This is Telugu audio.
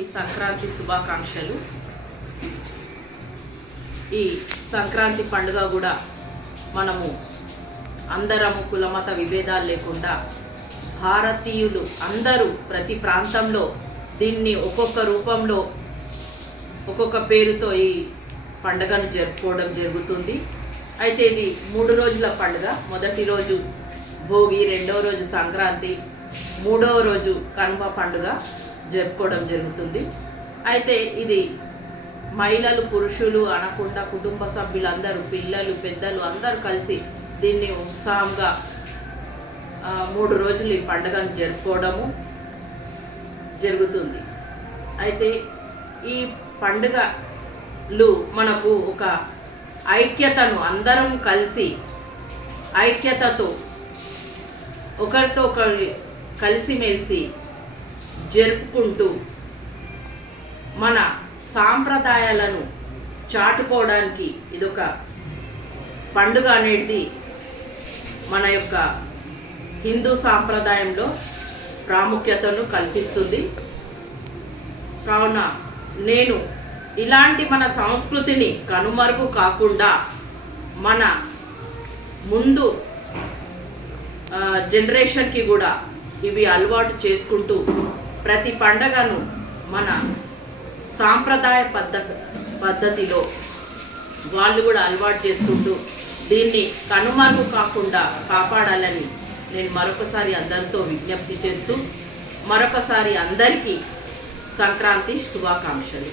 ఈ సంక్రాంతి శుభాకాంక్షలు. ఈ సంక్రాంతి పండుగ కూడా మనము అందరము కులమత విభేదాలు లేకుండా భారతీయులు అందరూ ప్రతి ప్రాంతంలో దీన్ని ఒక్కొక్క రూపంలో ఒక్కొక్క పేరుతో ఈ పండుగను జరుపుకోవడం జరుగుతుంది. అయితే ఇది 3 రోజుల పండుగ. మొదటి రోజు భోగి, రెండవ రోజు సంక్రాంతి, మూడవ రోజు కనుమ పండుగ జరుపుకోవడం జరుగుతుంది. అయితే ఇది మహిళలు పురుషులు అనకుండా కుటుంబ సభ్యులందరూ, పిల్లలు పెద్దలు అందరూ కలిసి దీన్ని ఉత్సాహంగా 3 రోజులు ఈ పండుగను జరుపుకోవడము జరుగుతుంది. అయితే ఈ పండుగలు మనకు ఒక ఐక్యతను, అందరం కలిసి ఐక్యతతో ఒకరితో ఒకరి కలిసిమెలిసి జరుపుకుంటూ మన సాంప్రదాయాలను చాటుకోవడానికి ఇదొక పండుగ అనేది మన యొక్క హిందూ సాంప్రదాయంలో ప్రాముఖ్యతను కల్పిస్తుంది. కావున నేను ఇలాంటి మన సంస్కృతిని కనుమరుగు కాకుండా మన ముందు జనరేషన్కి కూడా ఇవి అలవాటు చేసుకుంటూ ప్రతి పండగను మన సాంప్రదాయ పద్ధతిలో వాళ్ళు కూడా అలవాటు చేసుకుంటూ దీన్ని కనుమరుగు కాకుండా కాపాడాలని నేను మరొకసారి అందరితో విజ్ఞప్తి చేస్తూ మరొకసారి అందరికీ సంక్రాంతి శుభాకాంక్షలు.